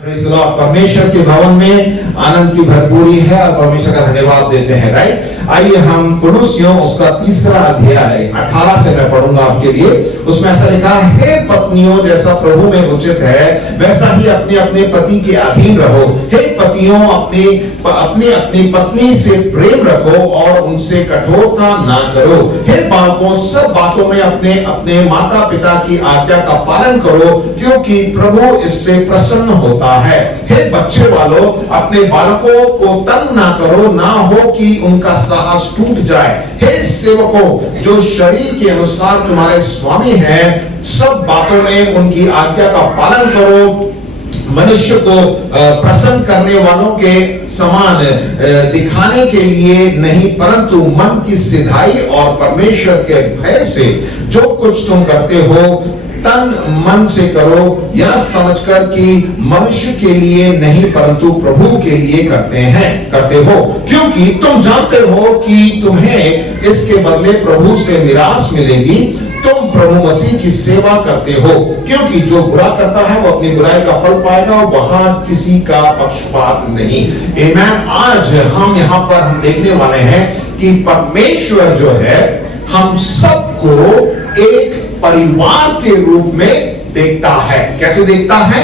Praise the Lord. परमेश्वर के भवन में आनंद की भरपूरी है और परमेश्वर का धन्यवाद देते हैं, राइट। आइए हम कुलुस्सियों उसका 3रा अध्याय 18 से मैं पढ़ूंगा आपके लिए। उसमें ऐसा लिखा है, हे पत्नियों, जैसा प्रभु में उचित है वैसा ही अपने अपने पति के अधीन रहो। हे पतियों, अपनी पत्नी से प्रेम रखो और उनसे कठोरता ना करो। हे बालकों, सब बातों में अपने अपने माता पिता की आज्ञा का पालन करो, क्योंकि प्रभु इससे प्रसन्न होता है। हे बच्चे वालों, अपने बालकों को तंग ना करो, ना हो कि उनका साहस टूट जाए। हे सेवकों, जो शरीर के अनुसार तुम्हारे स्वामी हैं, सब बातों में उनकी आज्ञा का पालन करो, मनुष्य को प्रसन्न करने वालों के समान दिखाने के लिए नहीं, परंतु मन की सिधाई और परमेश्वर के भय से जो कुछ तुम करते हो तन मन से करो, यह समझकर कि मनुष्य के लिए नहीं परंतु प्रभु के लिए करते हो, क्योंकि तुम जानते हो कि तुम्हें इसके बदले प्रभु से मिरास मिलेगी। तुम प्रभु मसीह की सेवा करते हो, क्योंकि जो बुरा करता है वो अपनी बुराई का फल पाएगा और वहां किसी का पक्षपात नहीं। आमेन। आज हम यहाँ पर हम देखने वाले हैं कि परमेश्वर जो है हम सबको एक परिवार के रूप में देखता है। कैसे देखता है?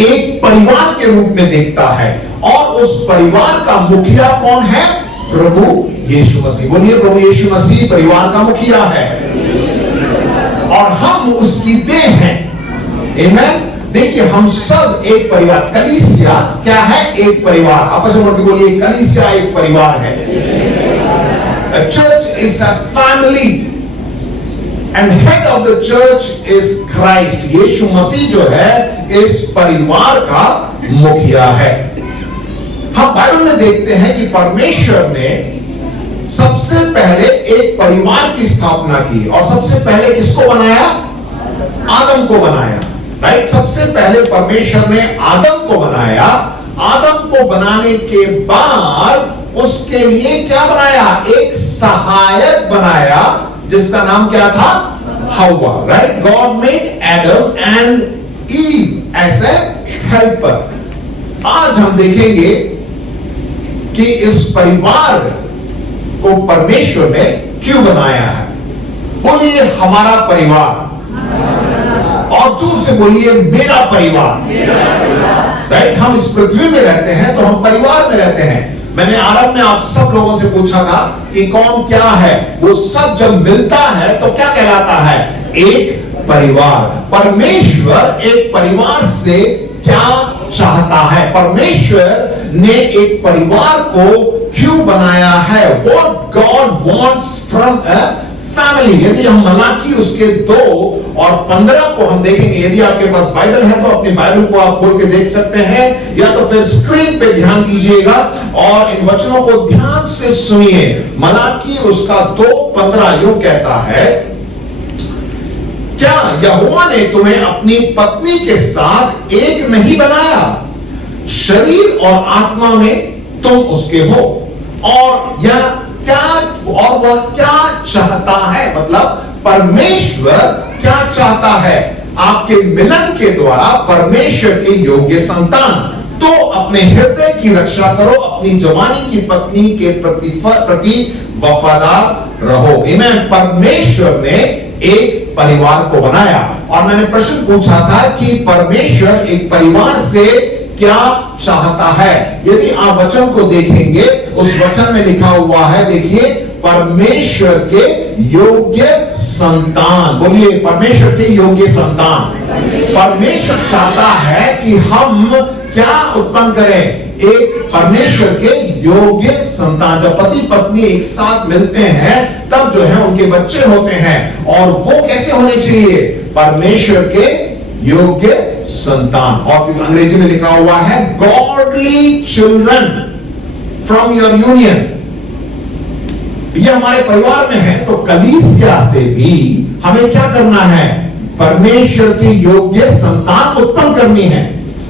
एक परिवार के रूप में देखता है। और उस परिवार का मुखिया कौन है? प्रभु यीशु मसीह। बोलिए, प्रभु यीशु मसीह परिवार का मुखिया है और हम उसकी देह हैं। आमेन। देखिए, हम सब एक परिवार, कलीसिया क्या है? एक परिवार। आपस में बोलिए, कलीसिया एक परिवार है। Church is a family and head of the church is Christ. Yeshu Masih जो है इस परिवार का मुखिया है। हम बाइबल में देखते हैं कि परमेश्वर ने सबसे पहले एक परिवार की स्थापना की और सबसे पहले किसको बनाया? आदम को बनाया, राइट। सबसे पहले परमेश्वर ने आदम को बनाया। आदम को बनाने के बाद उसके लिए क्या बनाया? एक सहायक बनाया, जिसका नाम क्या था? हव्वा, right. God made Adam and Eve as a helper. आज हम देखेंगे कि इस परिवार को परमेश्वर ने क्यों बनाया है। बोलिए, हमारा परिवार। और जोर से बोलिए, मेरा परिवार। राइट। हम इस पृथ्वी में रहते हैं तो हम परिवार में रहते हैं। मैंने आरंभ में आप सब लोगों से पूछा था कि कौन क्या है। वो सब जब मिलता है तो क्या कहलाता है? एक परिवार। परमेश्वर एक परिवार से क्या चाहता है? परमेश्वर ने एक परिवार को क्यों बनाया है? What God wants from a family। यदि हम मलाकी उसके 2 और 15 को हम देखेंगे, यदि आपके पास बाइबल है तो अपनी बाइबल को आप खोल के देख सकते हैं, या तो फिर स्क्रीन पे ध्यान दीजिएगा और इन वचनों को ध्यान से सुनिए। मलाकी उसका 2:15 यूं कहता है, क्या यहोवा ने तुम्हें अपनी पत्नी के साथ एक नहीं बनाया? शरीर और आत्मा में तुम उसके हो। और यह क्या, और वह क्या चाहता है? मतलब परमेश्वर क्या चाहता है? आपके मिलन के द्वारा परमेश्वर के योग्य संतान। तो अपने हृदय की रक्षा करो, अपनी जवानी की पत्नी के प्रति वफादार रहो। आमीन। परमेश्वर ने एक परिवार को बनाया और मैंने प्रश्न पूछा था कि परमेश्वर एक परिवार से क्या चाहता है। यदि आप वचन को देखेंगे, उस वचन में लिखा हुआ है, देखिए, परमेश्वर के योग्य संतान। बोलिए, परमेश्वर के योग्य संतान। परमेश्वर चाहता है कि हम क्या उत्पन्न करें? एक परमेश्वर के योग्य संतान। जब पति पत्नी एक साथ मिलते हैं तब जो है उनके बच्चे होते हैं, और वो कैसे होने चाहिए? परमेश्वर के योग्य संतान। और अंग्रेजी में लिखा हुआ है, godly children from your union. ये हमारे परिवार में है, तो कलीसिया से भी हमें क्या करना है? परमेश्वर की योग्य संतान उत्पन्न करनी है।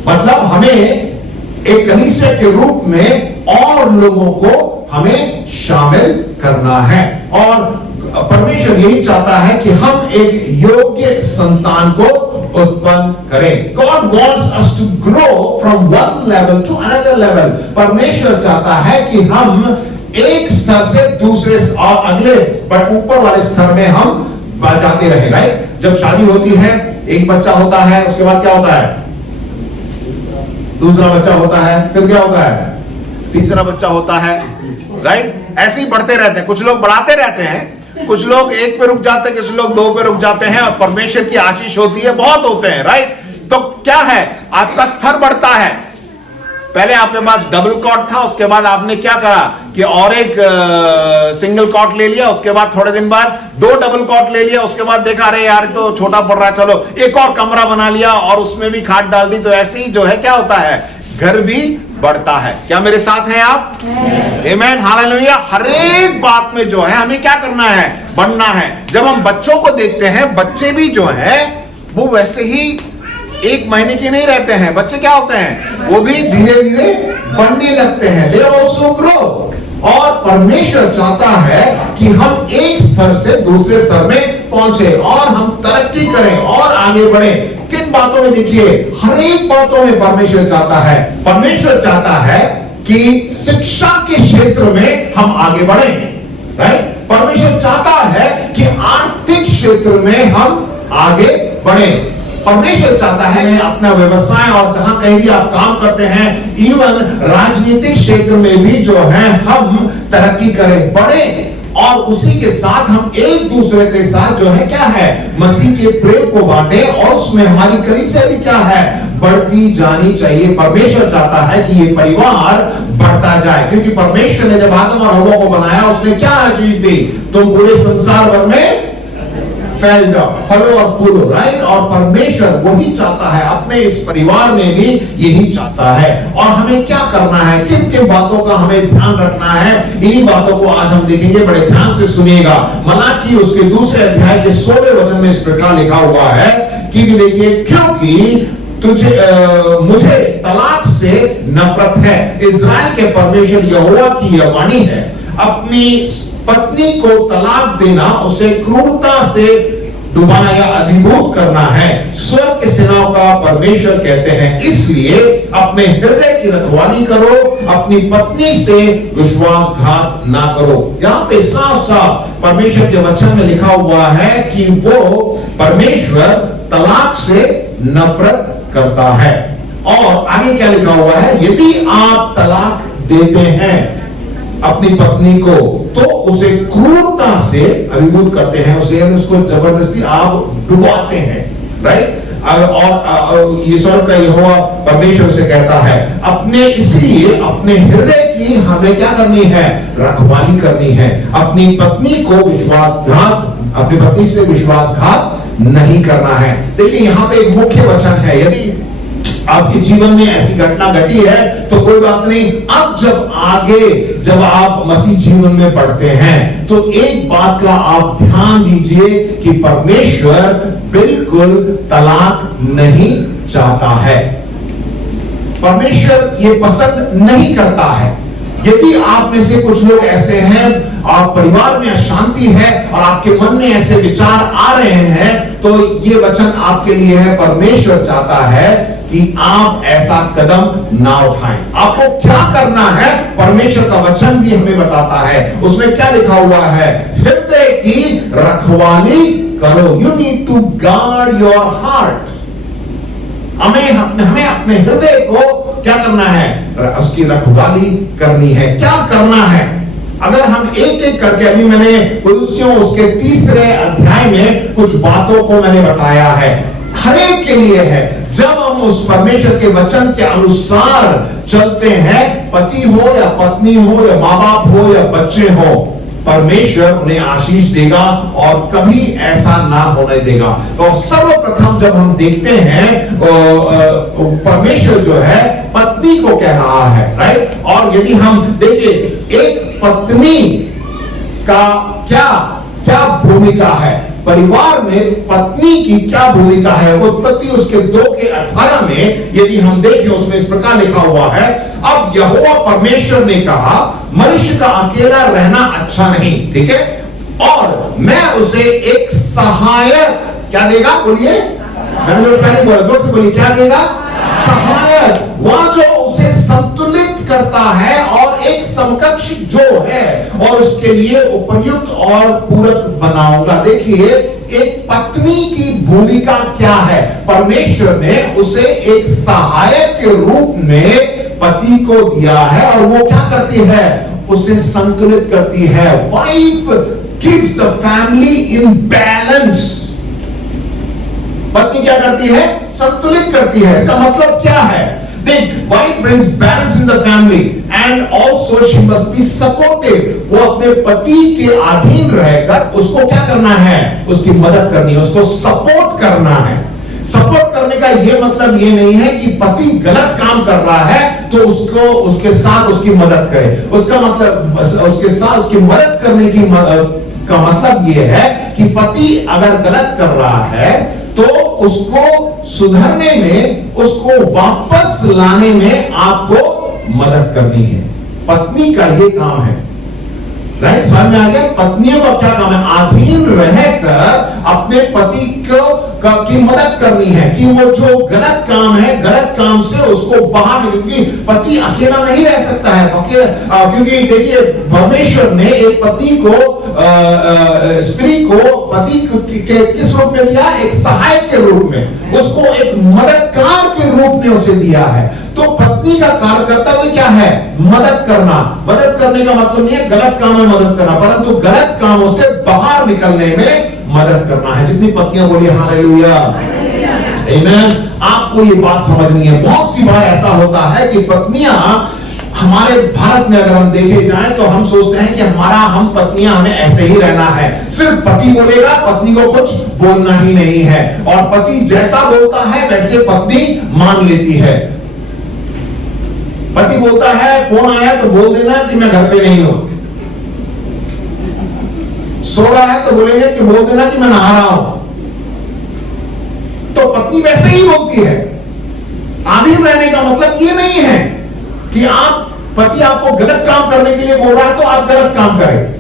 मतलब हमें एक कलीसिया के रूप में और लोगों को हमें शामिल करना है। और परमेश्वर यही चाहता है कि हम एक योग्य संतान को उत्पन्न करें। God wants us to grow from one level to another level। परमेश्वर चाहता है कि हम एक स्तर से दूसरे और अगले पर ऊपर वाले स्तर में हम जाते रहें, राइट। जब शादी होती है, एक बच्चा होता है, उसके बाद क्या होता है, दूसरा बच्चा होता है, फिर क्या होता है, तीसरा बच्चा होता है, राइट। ऐसे ही बढ़ते रहते हैं। कुछ लोग बढ़ाते रहते हैं, कुछ लोग एक पे रुक जाते हैं, कुछ लोग 2 पे रुक जाते हैं, और परमेश्वर की आशीष होती है, बहुत होते हैं, राइट। तो क्या है, आपका स्तर बढ़ता है। पहले आपके पास डबल कॉर्ड था, उसके बाद आपने क्या करा कि और एक सिंगल कॉर्ड ले लिया, उसके बाद थोड़े दिन बाद 2 डबल कॉर्ड ले लिया, उसके बाद देखा अरे यार तो छोटा पड़ रहा है, चलो एक और कमरा बना लिया और उसमें भी खाट डाल दी। तो ऐसे ही जो है क्या होता है, घर भी बढ़ता है। क्या मेरे साथ हैं आप? आमेन, हालेलुया। हर एक बात में जो है हमें क्या करना है, बढ़ना है। जब हम बच्चों को देखते हैं, बच्चे भी जो है वो वैसे ही 1 महीने के नहीं रहते हैं। बच्चे क्या होते हैं, वो भी धीरे धीरे बढ़ने लगते हैं। They also grow। और परमेश्वर चाहता है कि हम एक स्तर से दूसरे स्तर में पहुंचे और हम तरक्की करें और आगे बढ़े। किन बातों में, देखिए हर एक बातों में परमेश्वर चाहता है। परमेश्वर चाहता है कि शिक्षा के क्षेत्र में हम आगे बढ़े, राइट। परमेश्वर चाहता है कि आर्थिक क्षेत्र में हम आगे बढ़े। परमेश्वर चाहता है अपना व्यवसाय और जहां कहीं भी आप काम करते हैं, इवन राजनीतिक क्षेत्र में भी जो है हम तरक्की करें, बढ़े। और उसी के साथ हम एक दूसरे के साथ जो है क्या है, मसीह के प्रेम को बांटे और उसमें हमारी कलीसिया भी क्या है, बढ़ती जानी चाहिए। परमेश्वर चाहता है कि ये परिवार बढ़ता जाए, क्योंकि परमेश्वर ने जब आदम और हव्वा को बनाया, उसने क्या चीज दी, तुम पूरे संसार भर में फैल जाओ, फलो और फूलो, राइट। और परमेश्वर वही चाहता है, अपने इस परिवार में भी यही चाहता है। और हमें क्या करना है, किन किन बातों का हमें ध्यान रखना है, इन्हीं बातों को आज हम देखेंगे। बड़े ध्यान से सुनिएगा। मलाकी उसके 2 अध्याय के 16वें वचन में इस प्रकार लिखा हुआ है कि देखिए, क्योंकि मुझे तलाक से नफरत है। इज़राइल के परमेश्वर यहोवा की यह वाणी है, अपनी पत्नी को तलाक देना उसे क्रूरता से डुबाना या अभिभूत करना है। स्वर्ग के सेनाओं का परमेश्वर कहते हैं, इसलिए अपने हृदय की रखवाली करो, अपनी पत्नी से विश्वासघात ना करो। यहाँ पे साफ साफ परमेश्वर के वचन में लिखा हुआ है कि वो परमेश्वर तलाक से नफरत करता है। और आगे क्या लिखा हुआ है, यदि आप तलाक देते हैं अपनी पत्नी को तो उसे क्रूरता से अभिभूत करते हैं, उसे उसको जबरदस्ती आप डुबाते हैं, राइट। और ये स्वर्ग का यहोवा परमेश्वर से कहता है, इसलिए अपने हृदय की हमें क्या करनी है, रखवाली करनी है। अपनी पत्नी को अपनी पत्नी से विश्वासघात नहीं करना है। देखिए यहाँ पे एक मुख्य वचन है, यदि आपके जीवन में ऐसी घटना घटी है तो कोई बात नहीं। अब जब आप मसीह जीवन में बढ़ते हैं तो एक बात का आप ध्यान दीजिए कि परमेश्वर बिल्कुल तलाक नहीं चाहता है। परमेश्वर ये पसंद नहीं करता है। यदि आप में से कुछ लोग ऐसे हैं, आप परिवार में अशांति है और आपके मन में ऐसे विचार आ रहे हैं, तो ये वचन आपके लिए है। परमेश्वर चाहता है कि आप ऐसा कदम ना उठाएं। आपको क्या करना है, परमेश्वर का वचन भी हमें बताता है। उसमें क्या लिखा हुआ है, हृदय की रखवाली करो। You need to guard your heart. हमें अपने हृदय को क्या करना है, उसकी रखवाली करनी है। क्या करना है, अगर हम एक एक करके, अभी मैंने कुलुस्सियों उसके 3 अध्याय में कुछ बातों को मैंने बताया है, हर एक के लिए है। जब हम उस परमेश्वर के वचन के अनुसार चलते हैं, पति हो या पत्नी हो या माँ बाप हो या बच्चे हो, परमेश्वर उन्हें आशीष देगा और कभी ऐसा ना होने देगा। तो सर्वप्रथम जब हम देखते हैं, परमेश्वर जो है पत्नी को कह रहा है, राइट। और यदि हम देखिए, एक पत्नी का क्या भूमिका है परिवार में, पत्नी की क्या भूमिका है। उत्पत्ति उसके 2:18 में यदि हम देखें, उसमें इस प्रकार लिखा हुआ है, अब यहोवा परमेश्वर ने कहा, मनुष्य का अकेला रहना अच्छा नहीं, ठीक है, और मैं उसे एक सहायक क्या देगा, बोलिए, मैंने जो पहले बोला, जोर से बोलिए, क्या देगा? सहायक। वहां जो उसे संतुलित करता है और एक समकक्ष जो है और उसके लिए उपयुक्त और पूरक बनाऊंगा। देखिए, एक पत्नी की भूमिका क्या है? परमेश्वर ने उसे एक सहायक के रूप में पति को दिया है और वो क्या करती है? उसे संतुलित करती है। Wife keeps the family in balance. पत्नी क्या करती है? संतुलित करती है। इसका मतलब क्या है? देख, wife brings balance in the family and also she must be supportive. वो अपने पति के अधीन रहकर उसको क्या करना है? उसकी मदद करनी है, उसको सपोर्ट करना है। सपोर्ट करने का ये मतलब ये नहीं है कि पति गलत काम कर रहा है तो उसको उसके साथ उसकी मदद करे। उसका मतलब उसके साथ उसकी मदद करने की का मतलब ये है कि पति अगर गलत कर रहा है तो उसको सुधरने में, उसको वापस लाने में आपको मदद करनी है। पत्नी का ये काम है। राइट, समझ में आ गया? पत्नियों का क्या काम है? अधीन रहकर अपने पति की मदद करनी है कि वो जो गलत काम है, गलत काम से उसको बाहर, क्योंकि पति अकेला नहीं रह सकता है। क्योंकि देखिए, परमेश्वर ने एक पति को, स्त्री को पति के किस रूप में दिया? एक सहायक के रूप में, उसको एक मददगार के रूप में उसे दिया है। तो पत्नी का कार्य कर्तव्य क्या है? मदद करना। मदद करने का मतलब नहीं है गलत काम में मदद करना, परंतु गलत कामों से बाहर निकलने में मदद करना है। जितनी पत्नियां बोली हालेलुया, आमीन। आपको ये बात समझनी है। बहुत सी बार ऐसा होता है कि पत्नियां, हमारे भारत में अगर हम देखे जाएं तो हम सोचते हैं कि हम पत्नियां, हमें ऐसे ही रहना है, सिर्फ पति बोलेगा, पत्नी को कुछ बोलना ही नहीं है, और पति जैसा बोलता है वैसे पत्नी मान लेती है। पति बोलता है फोन आया तो बोल देना कि मैं घर पे नहीं हूं, सो रहा है तो बोलेंगे कि बोल देना कि मैं नहा रहा हूं। तो पत्नी वैसे ही बोलती है। आधीन रहने का मतलब ये नहीं है कि पति आपको गलत काम करने के लिए बोल रहा है तो आप गलत काम करें।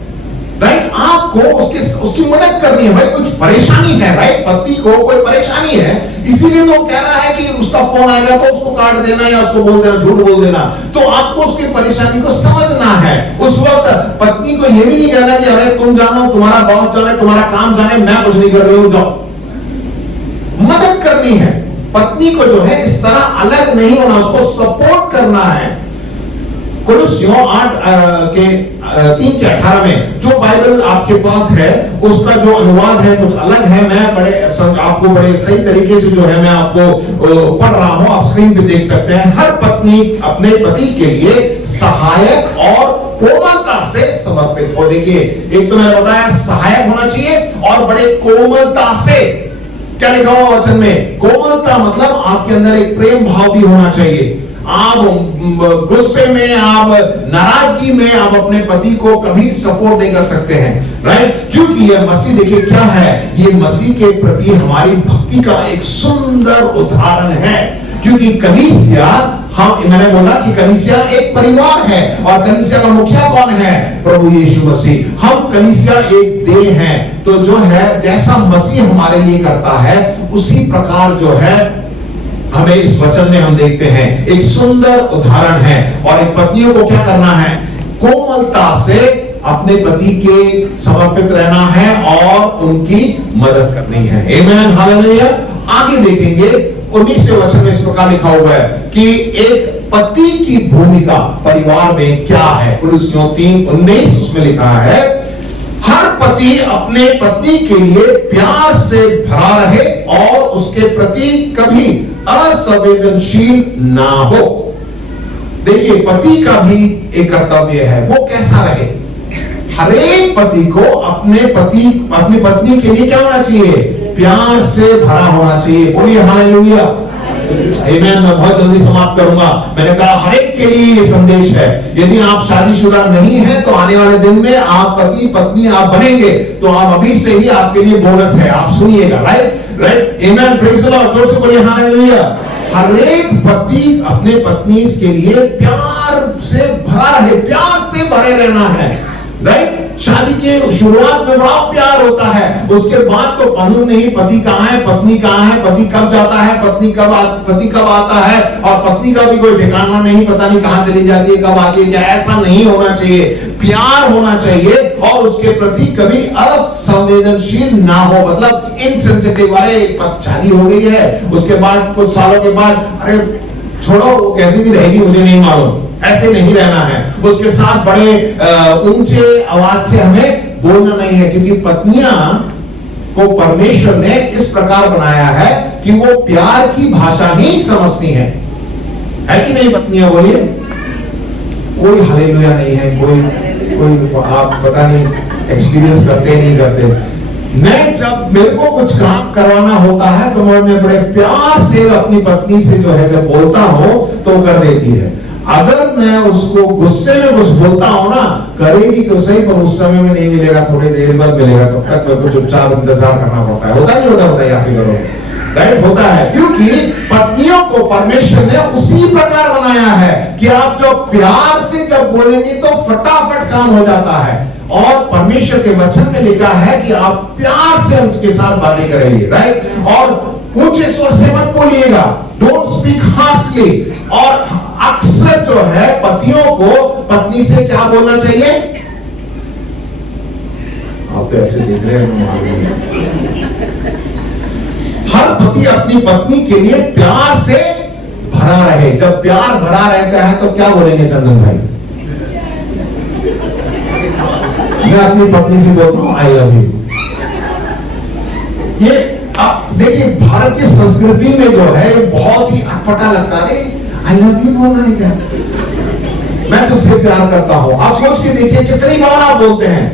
राइट, आपको उसकी मदद करनी है। भाई कुछ परेशानी है, राइट, पति को कोई परेशानी है, इसीलिए तो कह रहा है कि उसका फोन आएगा तो उसको काट देना या उसको बोल देना, झूठ बोल देना। तो आपको उसकी परेशानी को समझना है। उस वक्त पत्नी को यह भी नहीं कहना कि अरे तुम जानो, तुम्हारा बॉस जाने, तुम्हारा काम जाने, मैं कुछ नहीं कर रही हूं, जाओ। मदद करनी है। पत्नी को जो है इस तरह अलग नहीं होना, उसको सपोर्ट करना है। कुलुस्सियों 3:18 में जो बाइबल आपके पास है उसका जो अनुवाद है कुछ अलग है। मैं आपको बड़े सही तरीके से जो है मैं आपको पढ़ रहा हूं, आप स्क्रीन पे देख सकते हैं। हर पत्नी अपने पति के लिए सहायक और कोमलता से समर्पित हो। देखिए, एक तो मैंने बताया सहायक होना चाहिए और बड़े कोमलता से। क्या लिखा हुआ वचन में? कोमलता मतलब आपके अंदर एक प्रेम भाव भी होना चाहिए। आप गुस्से में, आप नाराजगी में आप अपने पति को कभी सपोर्ट नहीं कर सकते हैं। राइट, क्योंकि ये मसीह, देखिए क्या है, ये मसीह के प्रति हमारी भक्ति का एक सुंदर उदाहरण है। क्योंकि कलीसिया, मैंने बोला कि कलीसिया एक परिवार है और कलीसिया का मुखिया कौन है? प्रभु यीशु मसीह। हम कलीसिया एक देह हैं। तो जो है, जैसा मसीह हमारे लिए करता है उसी प्रकार जो है हमें इस वचन में हम देखते हैं एक सुंदर उदाहरण है। और एक पत्नियों को क्या करना है? कोमलता से अपने पति के समर्पित रहना है और उनकी मदद करनी है। आमीन, हालेलुया। आगे देखेंगे 19वें वचन में इस प्रकार लिखा हुआ है कि एक पति की भूमिका परिवार में क्या है। कुलुस्सियों 3:19 उसमें लिखा है, हर पति अपने पत्नी के लिए प्यार से भरा रहे और उसके प्रति कभी असंवेदनशील ना हो। देखिए, पति का भी एक कर्तव्य है, वो कैसा रहे। हर एक पति को अपनी पत्नी के लिए क्या होना चाहिए? प्यार से भरा होना चाहिए। बोलिए हालेलुया, आमीन। मैं बहुत जल्दी समाप्त करूंगा। मैंने कहा हर एक के लिए ये संदेश है। यदि आप शादीशुदा नहीं है तो आने वाले दिन में आप पति पत्नी आप बनेंगे तो आप अभी से ही आपके लिए बोनस है, आप सुनिएगा। राइट, आमीन, प्रेज़ द लॉर्ड। जोर से बोलिए हालेलुया। हर एक पति अपने पत्नी के लिए प्यार से भरा रहे, प्यार से भरे रहना है। राइट, शादी के शुरुआत में बड़ा प्यार होता है, उसके बाद तो मालूम नहीं पति कहाँ है, पत्नी कहाँ है, पति कब जाता है, पति कब आता है, और पत्नी का भी कोई ठिकाना नहीं, पता नहीं कहाँ चली जाती है, कब आती है क्या। ऐसा नहीं होना चाहिए, प्यार होना चाहिए और उसके प्रति कभी असंवेदनशील ना हो, मतलब इनसेंसिटिव। अरे शादी हो गई है, उसके बाद कुछ सालों के बाद अरे छोड़ो वो कैसी भी रहेगी मुझे नहीं मालूम, ऐसे नहीं रहना है। उसके साथ बड़े ऊंचे आवाज से हमें बोलना नहीं है, क्योंकि पत्नियां को परमेश्वर ने इस प्रकार बनाया है कि वो प्यार की भाषा ही समझती हैं, है कि नहीं पत्नियां? बोलिए। कोई हालेलुया नहीं है, कोई आप पता नहीं एक्सपीरियंस करते नहीं करते। मैं जब मेरे को कुछ काम करवाना होता है तो मैं बड़े प्यार से अपनी पत्नी से जो है जब बोलता हूं तो कर देती है। अगर मैं उसको गुस्से में कुछ बोलता हूं ना, करेगी तो सही पर उस समय में नहीं मिलेगा, थोड़ी देर बाद मिलेगा, तब तक मेरे को चुपचाप इंतजार करना पड़ता है। होता नहीं होता? बताइए आप ही करो। राइट, होता है, क्योंकि पत्नियों को परमेश्वर ने उसी प्रकार बनाया है कि आप जो प्यार से जब बोलेंगे तो फटाफट काम हो जाता है। और परमेश्वर के वचन में लिखा है कि आप प्यार से उनके साथ बातें करेंगे, राइट। और ऊंचे स्वर से मत बोलिएगा, डोंट स्पीक हार्शली। और अक्सर जो है पतियों को पत्नी से क्या बोलना चाहिए? आप तो ऐसे देख रहे हैं, हर पति अपनी पत्नी के लिए प्यार से भरा रहे। जब प्यार भरा रहता है तो क्या बोलेंगे चंदन भाई? मैं अपनी पत्नी से बोलता हूं आई लव यू। ये आप देखिए भारतीय संस्कृति में जो है बहुत ही अटपटा लगता है, आई लव यू बोलना है क्या? मैं तुझसे प्यार करता हूं। आप सोच के देखिए कितनी बार आप बोलते हैं।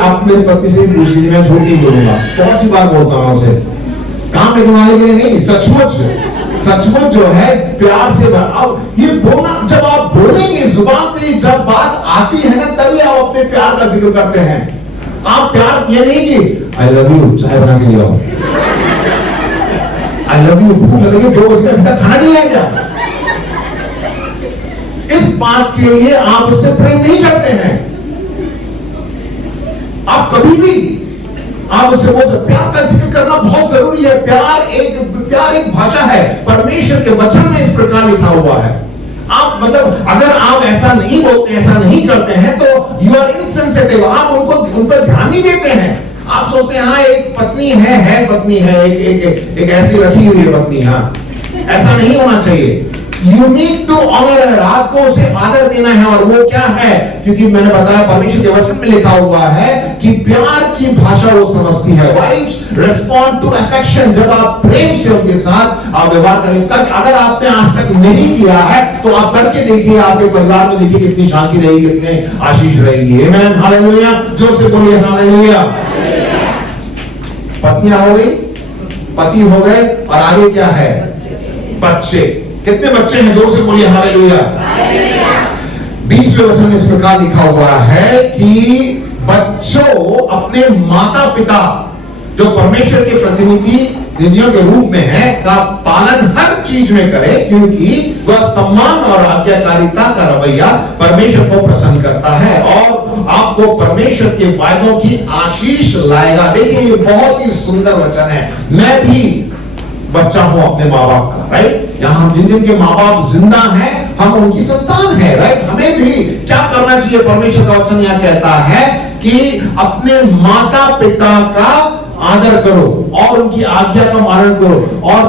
आप मेरी पत्नी से भी पूछ लीजिए, मैं झूठ नहीं बोलूंगा, बहुत सी बार बोलता हूं उसे, काम निकलवाने के लिए नहीं, सचमुच जो है प्यार से। अब ये बोलना, जब आप बोलेंगे जुबान पे, जब बात आती है ना, तभी आप अपने प्यार का जिक्र करते हैं। आप प्यार ये नहीं कि आई लव यू चाय बना के ले आओ, आई लव यू भूख लगी 2 बजे बेटा खाना नहीं आएगा। इस बात के लिए आप उससे प्रेम नहीं करते हैं। आप कभी भी आप उससे बोल सकते, प्यार का जिक्र करना बहुत जरूरी है। प्यार एक भाषा है, परमेश्वर के वचन में इस प्रकार लिखा हुआ है। आप मतलब अगर आप ऐसा नहीं बोलते, ऐसा नहीं करते हैं तो यू आर इनसेंसिटिव। आप उन पर ध्यान नहीं देते हैं। आप सोचते हैं हाँ एक पत्नी है पत्नी है, एक ऐसी रखी हुई है पत्नी। हाँ, ऐसा नहीं होना चाहिए। You need to honor her, आपको उसे आदर देना है। और वो क्या है? क्योंकि मैंने बताया परमेश्वर के वचन में लिखा हुआ है कि प्यार की भाषा वो समझती है। Wives respond to affection, जब आप प्रेम से उनके साथ आप व्यवहार करें। अगर आपने आज तक नहीं किया है तो आप करके देखिए, आपके परिवार में देखिए कितनी शांति रहेगी, कितने आशीष रहेगी। आमेन, हालेलुया। जोर से बोलिए हालेलुया। पत्नियां हो गई, पति हो गए, और आगे क्या है? बच्चे। कितने बच्चे हैं? जोर से बोलिए हालेलुया। 20वें वचन में इस प्रकार लिखा हुआ है कि बच्चों अपने माता पिता जो परमेश्वर के प्रतिनिधियों के रूप में है का पालन हर चीज में करे, क्योंकि वह सम्मान और आज्ञाकारिता का रवैया परमेश्वर को प्रसन्न करता है और आपको परमेश्वर के वायदों की आशीष लाएगा। देखिए ये बहुत ही सुंदर वचन है। मैं भी बच्चा हूं अपने माँ बाप का, राइट। यहाँ जिन के माँ बाप जिंदा हैं, हम उनकी संतान हैं, राइट। हमें भी क्या करना चाहिए? परमेश्वर का वचन यहाँ कहता है कि अपने माता पिता का आदर करो और उनकी आज्ञा का पालन करो। और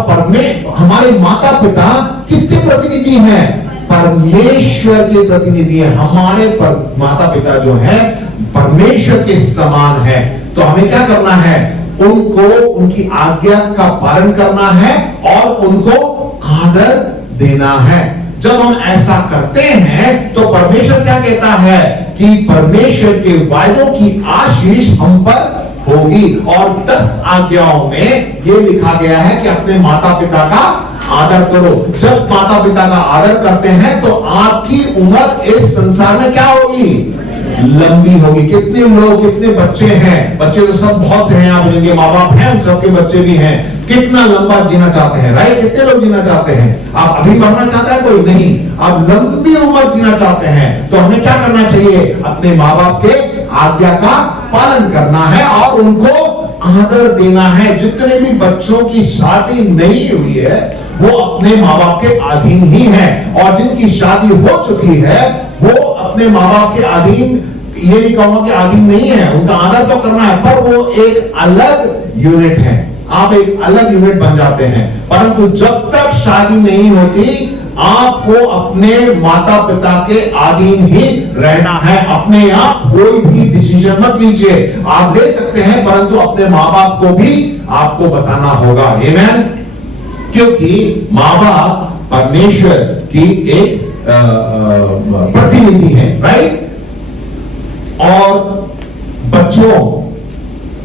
हमारे माता पिता किसके प्रतिनिधि हैं? परमेश्वर के प्रतिनिधि हैं। हमारे माता पिता जो है परमेश्वर के समान है। तो हमें क्या करना है? उनको उनकी आज्ञा का पालन करना है और उनको आदर देना है। जब हम ऐसा करते हैं तो परमेश्वर क्या कहता है कि परमेश्वर के वायदों की आशीष हम पर होगी। और 10 आज्ञाओं में यह लिखा गया है कि अपने माता पिता का आदर करो। जब माता पिता का आदर करते हैं तो आपकी उम्र इस संसार में क्या होगी? लंबी होगी। कितने लोग, कितने बच्चे हैं? बच्चे तो सब बहुत से हैं, आप जिनके माँ बाप हैं, सबके बच्चे भी हैं। कितना लंबा जीना चाहते हैं, राइट? कितने लोग जीना चाहते हैं? आप अभी मरना चाहता है कोई? नहीं, आप लंबी उम्र जीना चाहते हैं। तो हमें क्या करना चाहिए? अपने माँ बाप के आज्ञा का पालन करना है और उनको आदर देना है। जितने भी बच्चों की शादी नहीं हुई है वो अपने माँ बाप के अधीन ही हैं, और जिनकी शादी हो चुकी है वो अपने माँ बाप के अधीन, ये नहीं कहूंगा कि अधीन नहीं है, उनका आदर तो करना है, पर वो एक अलग यूनिट है। आप एक अलग यूनिट बन जाते हैं। परंतु जब तक शादी नहीं होती आपको अपने माता पिता के अधीन ही रहना है। अपने आप कोई भी डिसीजन मत लीजिए। आप ले सकते हैं परंतु अपने माँ बाप को भी आपको बताना होगा। आमीन। क्योंकि माँ बाप परमेश्वर की एक प्रतिनिधि है, राइट। और बच्चों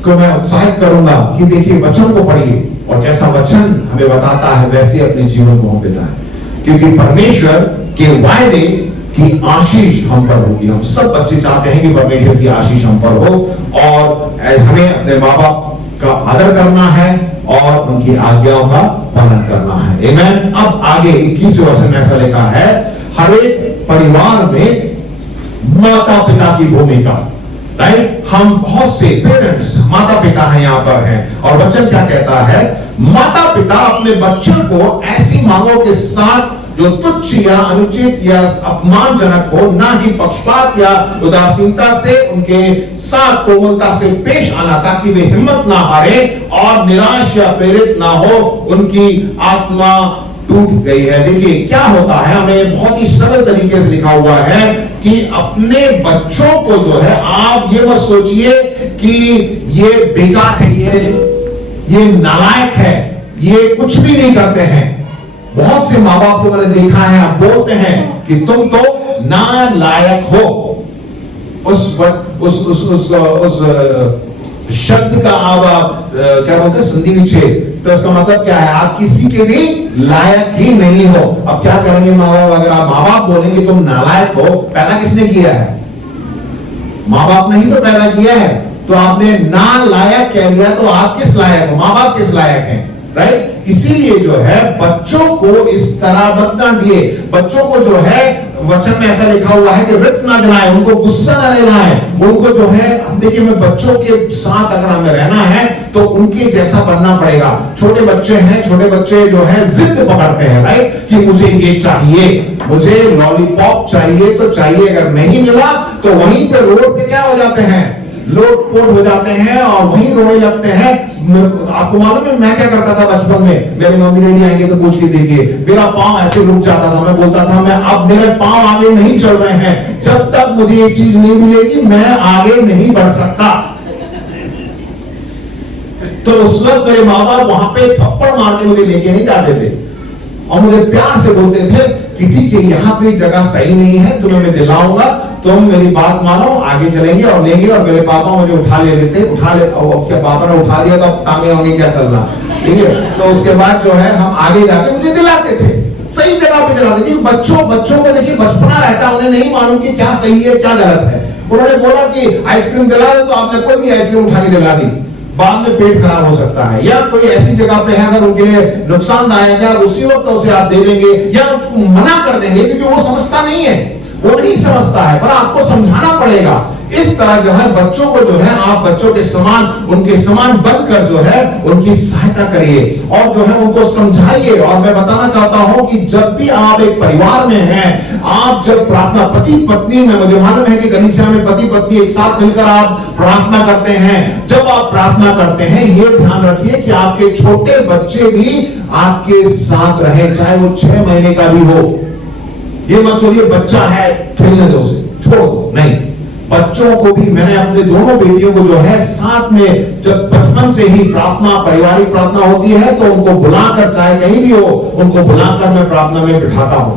को मैं उत्साहित करूंगा कि देखिए वचन को पढ़िए और जैसा वचन हमें बताता है वैसे अपने जीवन को हम बिताएं, क्योंकि परमेश्वर के वायदे की आशीष हम पर होगी। हम सब बच्चे चाहते हैं कि परमेश्वर की आशीष हम पर हो और हमें अपने माँ बाप का आदर करना है और उनकी आज्ञाओं का पालन करना है। आमीन। अब आगे 21वें वचन में ऐसा लिखा है, हर एक परिवार में माता पिता की भूमिका, राइट। हम बहुत से पेरेंट्स माता पिता हैं यहाँ पर हैं, और वचन क्या कहता है, माता पिता अपने बच्चों को ऐसी मांगों के साथ जो तुच्छ या अनुचित या अपमानजनक हो, ना ही पक्षपात या उदासीनता से उनके साथ कोमलता से पेश आना, ताकि वे हिम्मत ना हारे और निराश या प्रेरित ना हो, उनकी आत्मा टूट गई है। देखिए क्या होता है, हमें बहुत ही सरल तरीके से लिखा हुआ है कि अपने बच्चों को जो है, आप ये मत सोचिए कि ये बेकार है, ये नालायक है, ये कुछ भी नहीं करते हैं। बहुत से माँ बाप को मैंने देखा है, आप बोलते हैं कि तुम तो नालायक हो। उस शब्द का आप क्या बोलते हैं, संधि विच्छेद, तो इसका मतलब क्या है, आप किसी के भी लायक ही नहीं हो। अब क्या करेंगे माँ बाप, अगर आप माँ बाप बोलेंगे तुम नालायक हो, पैदा किसने किया है? माँ बाप ने ही तो पैदा किया है। तो आपने नालायक कह दिया, तो आप किस लायक हो? माँ बाप किस लायक हैं, राइट। इसीलिए जो है बच्चों को इस तरह मत डांटिए। बच्चों को जो है वचन में ऐसा लिखा हुआ है कि वृत्त ना दिलाएं, उनको गुस्सा ना दिलाएं, उनको जो है, देखिए हमें बच्चों के साथ अगर हमें रहना है तो उनके जैसा बनना पड़ेगा। छोटे बच्चे हैं, छोटे बच्चे जो है जिद पकड़ते हैं, राइट, कि मुझे ये चाहिए, मुझे लॉलीपॉप चाहिए तो चाहिए, अगर नहीं मिला तो वहीं पे रोड पे क्या हो जाते हैं, लोटपोट हो जाते हैं और वहीं रोने लगते हैं। आपको मालूम है मैं क्या करता था बचपन में, मेरे मम्मी डैडी आएंगे तो पूछ के देखिए, मेरा पांव ऐसे रुक जाता था। मैं बोलता था मैं अब मेरे पांव आगे नहीं चल रहे हैं, जब तक मुझे ये चीज नहीं मिलेगी मैं आगे नहीं बढ़ सकता। तो उस वक्त मेरे माँ बाप वहां पे थप्पड़ मार के मुझे लेके नहीं जाते थे और मुझे प्यार से बोलते थे कि ठीक है यहाँ पे जगह सही नहीं है, तुम्हें मैं दिलाऊंगा, तुम मेरी बात मानो, आगे चलेंगे और लेंगे। और मेरे पापा मुझे उठा ले लेते, और पापा ने उठा दिया तो अब टांगे होंगे क्या चलना, ठीक है। तो उसके बाद जो है हम आगे जाके मुझे दिलाते थे, सही जगह पे दिलाते थे। बच्चों को देखिए बचपना रहता है, उन्हें नहीं मालूम कि क्या सही है क्या गलत है। उन्होंने बोला कि आइसक्रीम दिला दो, तो आपने कोई भी आइसक्रीम उठा के दिला दी, बाद में पेट खराब हो सकता है। या कोई ऐसी जगह पे है अगर उनके लिए नुकसानदायक है, उसी वक्त उसे आप दे देंगे या मना कर देंगे, क्योंकि वो समझता नहीं है, वो नहीं समझता है, पर आपको समझाना पड़ेगा। इस तरह जो है बच्चों को जो है आप बच्चों के समान, उनके समान बनकर जो है उनकी सहायता करिए और जो है उनको समझाइए। और मैं बताना चाहता हूं कि जब भी आप एक परिवार में हैं, आप जब प्रार्थना पति पत्नी में, मुझे मालूम है कि कलीसिया में पति पत्नी एक साथ मिलकर आप प्रार्थना करते हैं। जब आप प्रार्थना करते हैं ये ध्यान रखिए कि आपके छोटे बच्चे भी आपके साथ रहे, चाहे वो 6 महीने का भी हो। ये मत सोचिए बच्चा है खेलने दो उसे, छोड़ दो, नहीं। बच्चों को भी, मैंने अपने दोनों बेटियों को जो है साथ में, जब बचपन से ही प्रार्थना, पारिवारिक प्रार्थना होती है तो उनको बुलाकर, चाहे कहीं भी हो, उनको बुलाकर मैं प्रार्थना में बिठाता हूं।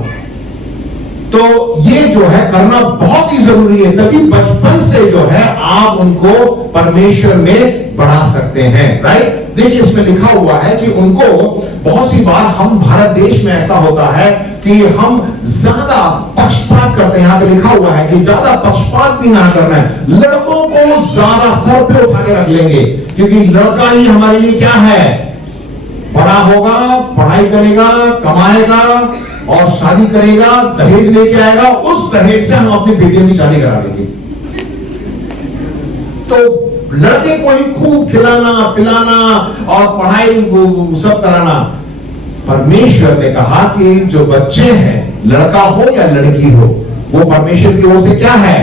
तो ये जो है करना बहुत ही जरूरी है, तभी बचपन से जो है आप उनको परमेश्वर में बढ़ा सकते हैं, राइट। देखिए इसमें लिखा हुआ है कि उनको, बहुत सी बार हम भारत देश में ऐसा होता है कि हम ज्यादा पक्षपात करते हैं। यहाँ पे लिखा हुआ है कि ज्यादा पक्षपात भी ना करना है। लड़कों को ज्यादा सर पे उठा के रख लेंगे, क्योंकि लड़का ही हमारे लिए क्या है, बड़ा होगा, पढ़ाई करेगा, कमाएगा और शादी करेगा, दहेज लेके आएगा, उस दहेज से हम अपनी बेटियों की शादी करा देंगे। तो लड़के को ही खूब खिलाना पिलाना और पढ़ाई सब कराना। परमेश्वर ने कहा कि जो बच्चे हैं, लड़का हो या लड़की हो, वो परमेश्वर की ओर से क्या है?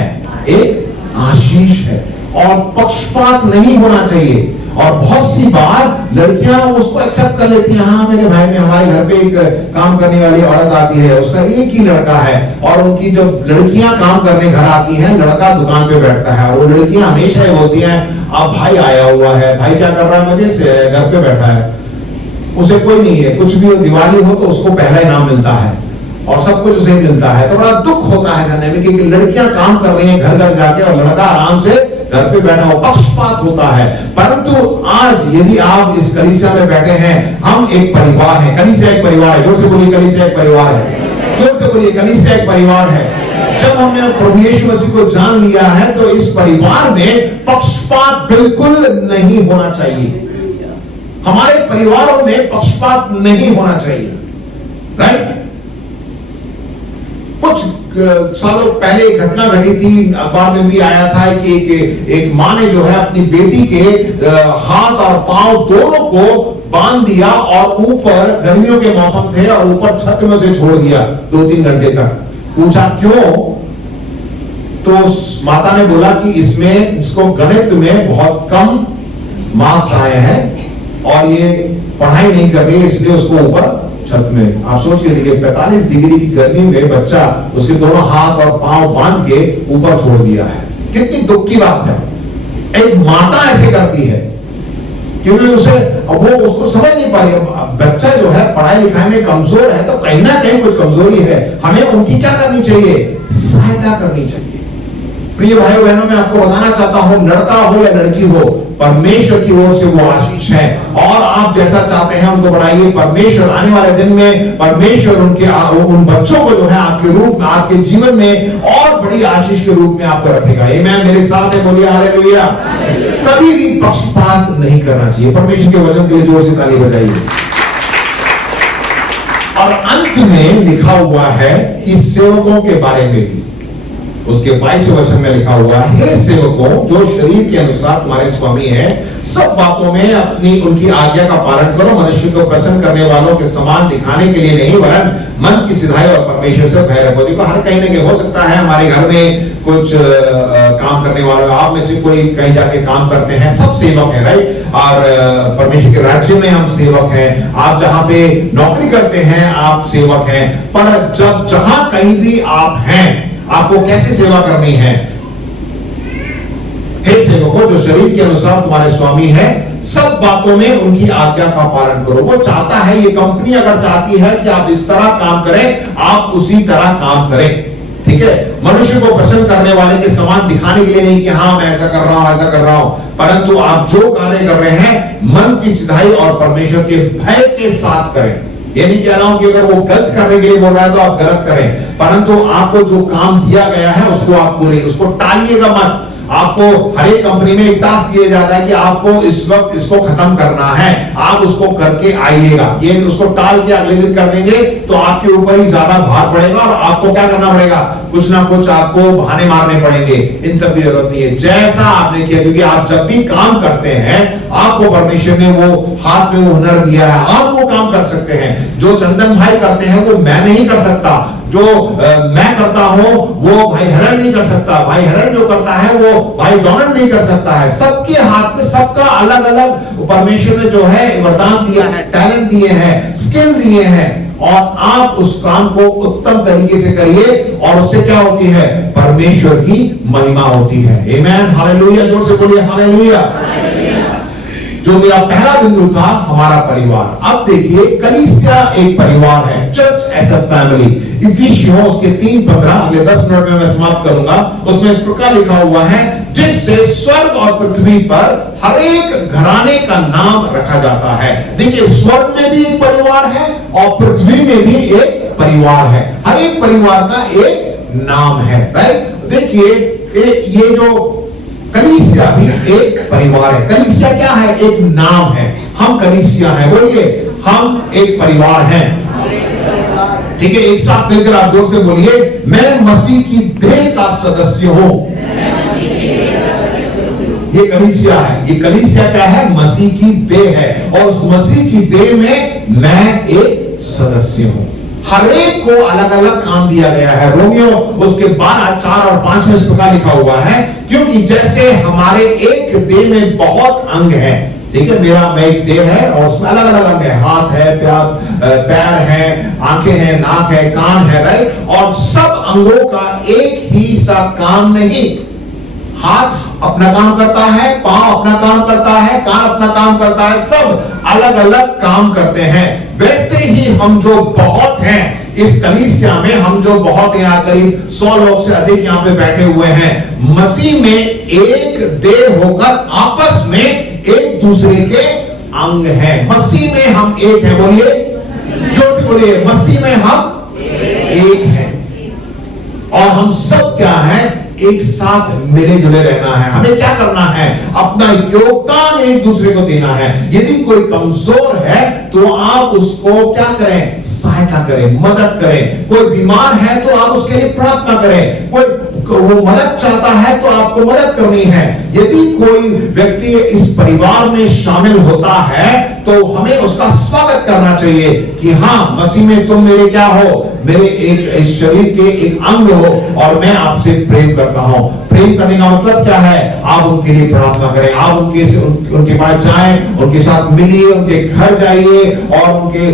एक आशीष है और पक्षपात नहीं होना चाहिए। और बहुत सी बार लड़कियां उसको एक्सेप्ट कर लेती हैं, हाँ मेरे भाई में हमारे घर पे एक काम करने वाली औरत आती है, उसका एक ही लड़का है, और उनकी जब लड़कियां काम करने घर आती हैं, लड़का दुकान पे बैठता है, और वो लड़कियां हमेशा ही बोलती हैं अब भाई आया हुआ है, भाई क्या कर रहा है? मजे से घर पे बैठा है, उसे कोई नहीं है, कुछ भी दिवाली हो तो उसको पहला इनाम मिलता है और सब कुछ उसे मिलता है। तो बड़ा दुख होता है जानने में कि लड़कियां काम कर रही हैं घर घर जाके और लड़का आराम से घर पे बैठा हो, पक्षपात होता है। परंतु आज यदि आप इस कलीसिया में बैठे हैं, हम एक परिवार है, कलीसिया एक परिवार है। जोर से बोलिए कलीसिया एक परिवार है, जोर से बोलिए कलीसिया एक परिवार है। जब हमने प्रभु यीशु मसीह को जान लिया है तो इस परिवार में पक्षपात बिल्कुल नहीं होना चाहिए। हमारे परिवारों में पक्षपात नहीं होना चाहिए, राइट? कुछ सालों पहले एक घटना घटी थी, अखबार में भी आया था कि एक मां ने जो है अपनी बेटी के हाथ और पांव दोनों को बांध दिया और ऊपर, गर्मियों के मौसम थे, और ऊपर छत में से छोड़ दिया 2-3 घंटे तक। पूछा क्यों? तो उस माता ने बोला कि इसको गणित में बहुत कम मार्क्स आए हैं और ये पढ़ाई नहीं कर रही है, इसलिए उसको ऊपर छत में। आप सोच के देखिए 45 डिग्री की गर्मी में बच्चा उसके दोनों हाथ और पांव बांध के ऊपर छोड़ दिया है। कितनी दुख की बात है। एक माता ऐसे करती है क्योंकि वो उसको समझ नहीं पा रही। बच्चा जो है पढ़ाई लिखाई में कमजोर है तो कहीं ना कहीं कुछ कमजोरी है, हमें उनकी क्या करनी चाहिए? सहायता करनी चाहिए। प्रिय भाइयों बहनों, मैं आपको बताना चाहता हूं, लड़का हो या लड़की हो, परमेश्वर की ओर से वो आशीष है और आप जैसा चाहते हैं उनको बढ़ाइए। परमेश्वर आने वाले दिन में परमेश्वर उन बच्चों को जो है आपके रूप में, आपके जीवन में और बड़ी आशीष के रूप में आपको रखेगा। आमीन। मेरे साथ है, बोलिए हालेलुया। कभी भी पक्षपात नहीं करना चाहिए। परमेश्वर के वचन के लिए जोर से ताली बजाइए। और अंत में लिखा हुआ है कि सेवकों के बारे में भी, उसके 22वें वचन में लिखा हुआ है, हे सेवकों जो शरीर के अनुसार तुम्हारे स्वामी हैं, सब बातों में उनकी आज्ञा का पालन करो, मनुष्य को प्रसन्न करने वालों के समान दिखाने के लिए नहीं, वरन मन की सिधाई और परमेश्वर से भय रखो। देखो, हर कहीं ना कहीं हो सकता है हमारे घर में कुछ काम करने वाले, आप में से कोई कहीं जाके काम करते हैं, सब सेवक हैं, राइट? और परमेश्वर के राज्य में हम सेवक हैं। आप जहां पे नौकरी करते हैं आप सेवक हैं, पर जब जहां कहीं भी आप हैं, आपको कैसे सेवा करनी है? हे सेवकों जो शरीर के अनुसार तुम्हारे स्वामी है, सब बातों में उनकी आज्ञा का पालन करो। वो चाहता है, ये कंपनी अगर चाहती है कि आप इस तरह काम करें, आप उसी तरह काम करें, ठीक है? मनुष्य को प्रसन्न करने वाले के समान दिखाने के लिए नहीं कि हाँ मैं ऐसा कर रहा हूं, ऐसा कर रहा हूं, परंतु आप जो कार्य कर रहे हैं मन की सिधाई और परमेश्वर के भय के साथ करें। ये नहीं कह रहा हूं कि अगर वो गलत करने के लिए बोल रहा है तो आप गलत करें, परंतु आपको जो काम दिया गया है उसको आप बोलिए, उसको टालिएगा मत। आपको हर एक कंपनी में एक टास्क दिया जाता है कि आपको इस वक्त इसको खत्म करना है, आप उसको करके आइएगा। ये उसको टाल के अगले दिन कर देंगे तो आपके ऊपर ही ज्यादा भार पड़ेगा और आपको क्या करना पड़ेगा? कुछ ना कुछ आपको बहाने मारने पड़ेंगे। इन सब की जरूरत नहीं है, जैसा आपने किया, क्योंकि आप जब भी काम करते हैं आपको परमेश्वर ने वो हाथ में वो हुनर दिया है, आप वो काम कर सकते हैं। जो चंदन भाई करते हैं वो मैं नहीं कर सकता, जो मैं करता हूं वो भाई हरण नहीं कर सकता, भाई हरण जो करता है वो भाई डोनाल्ड नहीं कर सकता है। सबके हाथ में सबका अलग अलग परमेश्वर ने जो है वरदान दिया है, टैलेंट दिए हैं, स्किल दिए हैं, और आप उस काम को उत्तम तरीके से करिए और उससे क्या होती है? परमेश्वर की महिमा होती है। आमीन, हालेलुया। जोर से बोलिए हालेलुया। जो मेरा पहला बिंदु था, हमारा परिवार। अब देखिए, कलीसिया एक परिवार है, चर्च एज अ फैमिली। इफिसियों उसके 3:15, अगले 10 मिनट में मैं समाप्त करूंगा। उसमें इस प्रकार लिखा हुआ है, जिससे स्वर्ग और पृथ्वी पर हर एक घराने का नाम रखा जाता है। देखिए, स्वर्ग में भी एक परिवार है और पृथ्वी में भी एक परिवार है। हर एक परिवार का एक नाम है, राइट? देखिए, ये जो कलीसिया भी एक परिवार है। कलीसिया क्या है? एक नाम है। हम कलीसिया हैं, बोलिए हम एक परिवार हैं, ठीक है? एक साथ मिलकर आप जोर से बोलिए, मैं मसीह की देह का सदस्य हूं। ये कलीसिया है। ये कलीसिया क्या है? मसीह की देह है, और उस मसीह की देह में मैं एक सदस्य हूं। हर एक को अलग अलग काम दिया गया है। रोमियो उसके 12, 4 और 5 में इस प्रकार लिखा हुआ है, क्योंकि जैसे हमारे एक देह में बहुत अंग है, ठीक है, मैं एक देह है और उसमें अलग अलग अंग है, हाथ है, पैर है, आंखें हैं, नाक है, कान है, राइट, और सब अंगों का एक ही सा काम नहीं। हाथ अपना काम करता है, पांव अपना काम करता है, कान अपना काम करता है, सब अलग अलग काम करते हैं। वैसे ही हम जो बहुत हैं इस कलीसिया में, हम जो बहुत यहाँ करीब 100 लोग से अधिक यहाँ पे बैठे हुए हैं, मसीह में एक देह होकर आपस में एक दूसरे के अंग हैं। मसीह में हम एक हैं, बोलिए, जोर से बोलिए, मसीह में हम एक हैं, और हम सब क्या हैं? एक साथ मिले जुले रहना है। हमें क्या करना है? अपना योगदान एक दूसरे को देना है। यदि कोई कमजोर है तो आप उसको क्या करें? सहायता करें, मदद करें। कोई बीमार है तो आप उसके लिए प्रार्थना करें। कोई वो मदद चाहता है तो आपको मदद करनी है। यदि कोई व्यक्ति इस परिवार में शामिल होता है तो हमें उसका स्वागत करना चाहिए कि हाँ, मसीह में तुम मेरे क्या हो? मेरे एक इस शरीर के एक अंग हो, और मैं आपसे प्रेम करता हूं। प्रेम करने का मतलब क्या है? आप उनके लिए प्रार्थना करें, आप उनके पास जाएं, उनके साथ मिलिए, उनके घर जाइए और उनके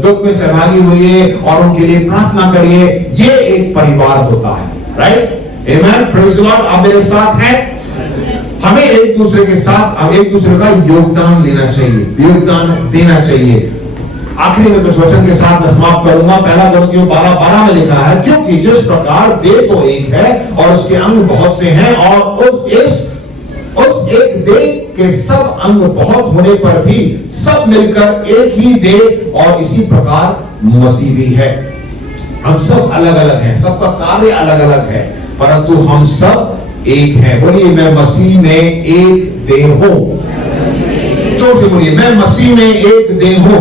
दुख में सहभागी होइए और उनके लिए प्रार्थना करिए। ये एक परिवार होता है, right? Amen, praise the Lord. आप मेरे साथ हैं? हमें एक दूसरे के साथ एक दूसरे का योगदान लेना चाहिए, योगदान देना चाहिए। आखिरी में कुछ वचन के साथ मैं समाप्त करूंगा। पहला कुरिन्थियों 12:12 में लिखा है, क्योंकि जिस प्रकार देह तो एक है और उसके अंग बहुत से हैं, और उस एक देह के सब अंग बहुत होने पर भी सब मिलकर एक ही देह, और इसी प्रकार मसीह भी है। हम सब अलग अलग हैं, सबका कार्य अलग अलग है, परंतु हम सब एक हैं। बोलिए, मैं मसीह में एक देह हूं। जोर से बोलिए, मैं मसीह में एक देह हूं।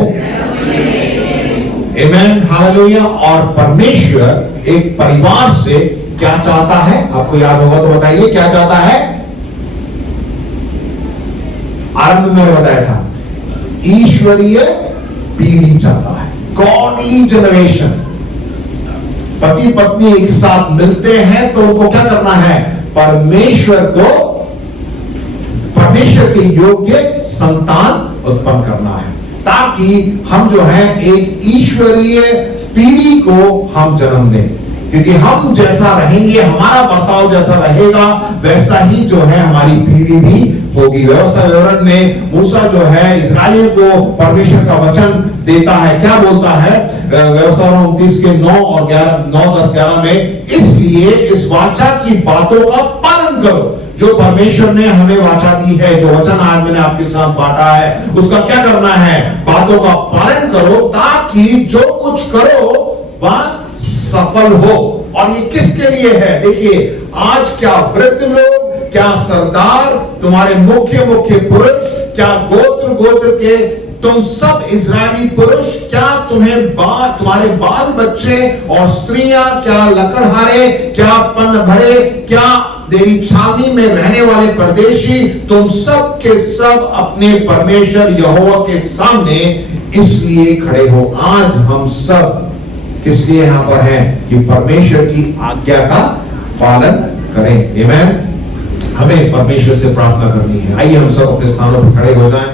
आमेन, हालेलुया। और परमेश्वर एक परिवार से क्या चाहता है? आपको याद होगा तो बताइए, क्या चाहता है? आरंभ में मैंने बताया था, ईश्वरीय पीढ़ी चाहता है, गॉडली जनरेशन। पति पत्नी एक साथ मिलते हैं तो उनको क्या करना है? परमेश्वर के योग्य संतान उत्पन्न करना है, ताकि हम जो है एक ईश्वरीय पीढ़ी को हम जन्म दें। क्योंकि हम जैसा रहेंगे, हमारा बर्ताव जैसा रहेगा, वैसा ही जो है हमारी पीढ़ी भी होगी। व्यवस्था विवरण में मूसा जो है इस्राएलियों को परमेश्वर का वचन देता है, क्या बोलता है? व्यवस्था 29 के 9 और 9, 10, 11 में, इसलिए इस वाचा की बातों का पालन करो जो परमेश्वर ने हमें वाचा दी है। जो वचन आज मैंने आपके साथ बांटा है, उसका क्या करना है? बातों का पालन करो, ताकि जो कुछ करो वह सफल हो। और ये किसके लिए है? देखिए, आज क्या वृद्ध लोग, क्या सरदार, तुम्हारे मुख्य पुरुष, क्या गोत्र के तुम सब इजरायली पुरुष, क्या तुम्हारे बाल बच्चे और स्त्रियां, क्या लकड़हारे, क्या पन भरे, क्या देवी छावनी में रहने वाले परदेशी, तुम सब के सब अपने परमेश्वर यहोवा के सामने इसलिए खड़े हो। आज हम सब किस लिए यहां पर हैं? कि परमेश्वर की आज्ञा का पालन करें। आमेन। हमें परमेश्वर से प्रार्थना करनी है। आइए हम सब अपने स्थानों पर खड़े हो जाएं।